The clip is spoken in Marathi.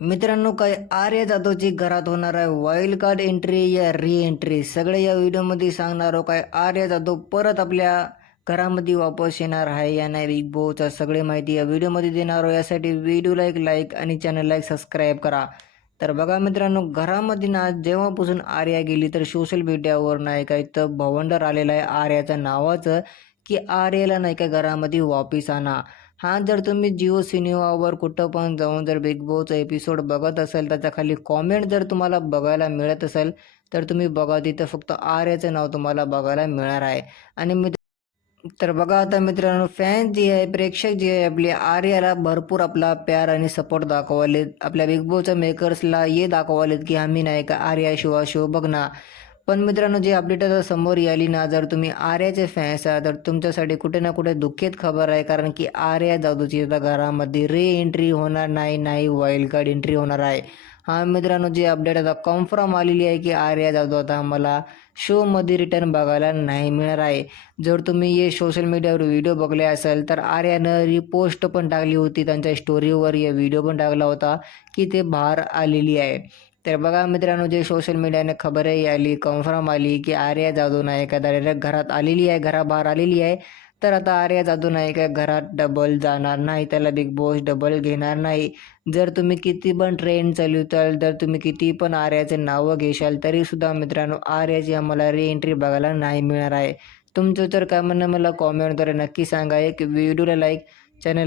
मित्रांनो काय आर्य जाधवची घरात होणार आहे वाईल्ड कार्ड एंट्री या री एंट्री सगळे या व्हिडिओमध्ये सांगणार आहोत काय आर्य जाधव परत आपल्या घरामध्ये वापस येणार आहे या नाही बिग बॉसचा सगळी माहिती या व्हिडिओमध्ये देणार आहोत. यासाठी व्हिडिओला एक लाईक आणि चॅनलला एक सबस्क्राईब करा. तर बघा मित्रांनो घरामध्ये ना जेव्हापासून आर्या गेली तर सोशल मीडियावर नाही काय तर भवंडर आलेलं आहे आर्याचं नावाचं की आर्याला नाही का घरामध्ये वापिस आणा. हा जर तुम्ही जिओ सिनेमावर कुठं पण जाऊन जर बिग बॉसचा एपिसोड बघत असेल त्याच्याखाली कॉमेंट जर तुम्हाला बघायला मिळत असेल तर तुम्ही बघा. तिथं फक्त आर्याचं नाव तुम्हाला बघायला मिळणार आहे. आणि मी तर बघा आता मित्रांनो फॅन जी आहे प्रेक्षक जे आहे आपले आर्याला भरपूर आपला प्यार आणि सपोर्ट दाखवालेत. आपल्या बिग बॉसच्या मेकर्सला हे दाखवालेत की आम्ही नाही का आर्या शिवा शो बघ ना पण मित्रांनो जी अपडेट आता समोर आली ना जर तुम्ही आर्याचे फॅन्स आहात तर तुमच्यासाठी कुठे ना कुठे दुःखित खबर आहे. कारण की आर्या जादूची आता घरामध्ये रे एंट्री होणार नाही नाही वाईल्ड कार्ड एंट्री होणार आहे. हा मित्रांनो जी अपडेट आता कन्फर्म आलेली आहे की आर्या जाधव आता मला शोमध्ये रिटर्न बघायला नाही मिळणार आहे. जर तुम्ही हे सोशल मीडियावर व्हिडिओ बघले असेल तर आर्यानं रिपोस्ट पण टाकली होती. त्यांच्या स्टोरीवर हे व्हिडिओ पण टाकला होता की ते बाहेर आलेली आहे. तर बघा मित्रांनो जे सोशल मीडियाने खबरही आली कन्फर्म आली की आर्या जाधव नायक डायरेक्ट घरात आलेली आहे घराबाहेर आलेली आहे. तर आता आर्या जाधव नायक घरात डबल जाणार नाही त्याला बिग बॉस डबल घेणार नाही. जर तुम्ही किती पण ट्रेन चालवताल जर तुम्ही किती पण आर्याचे नावं घेशाल तरीसुद्धा मित्रांनो आर्याची आम्हाला री एंट्री बघायला नाही मिळणार आहे. तुमचं तर काय म्हणणं मला कॉमेंटद्वारे नक्की सांगा. एक व्हिडिओला लाईक चॅनल